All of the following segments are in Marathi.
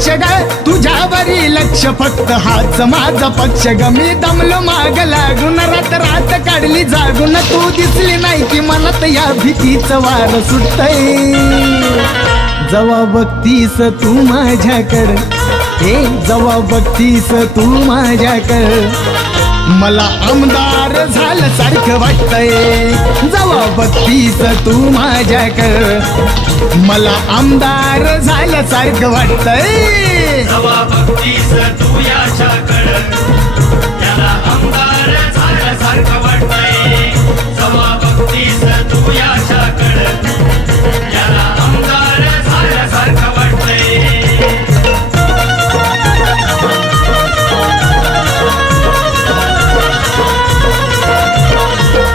लक्ष ग तुझ्यावरी लक्ष फक्त हाच माझा पक्ष ग मी दमलो माग लागून रात रात काढली जागून तू दिसली नाही की मनात या भीतीचं वार सुटतय जवा बघतीस तू माझ्याकडं हे जवा बघतीस तू माझ्याकडं मला आमदार झालं सारखं वाटतंय जवा बघतीस तू माझ्याकडं मला आमदार झालं सारखं वाटतंय जवा बघतीस तू याच्याकडं त्याला आमदार झाल्यासारखं वाटतंय जवा बघतीस तू याच्याकडं त्याला आमदार झाल्यासारखं वाटतंय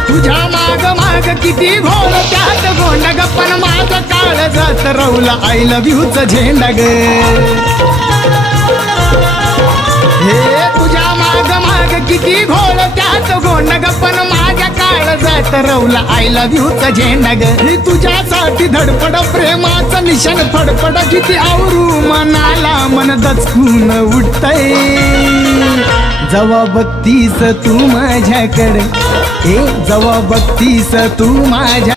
तुझ्या माग माग किती घोळ त्यात गोंड ग पण माझं काळ जात रवला आय लव्ह यूच झेंडा ग हे तुझ्या माग माग किती घोळ त्यात गोंड ग पण माझ्या काळ जात रवला आय लव्ह यूच झेंडा ग ही तुझ्यासाठी धडपड प्रेमाचं निशाण फडफड किती आवरू मनाला मन दचकून उठतय जवा बघतीस तू माझ्याकडे ए जवा बघतीस तू माझ्या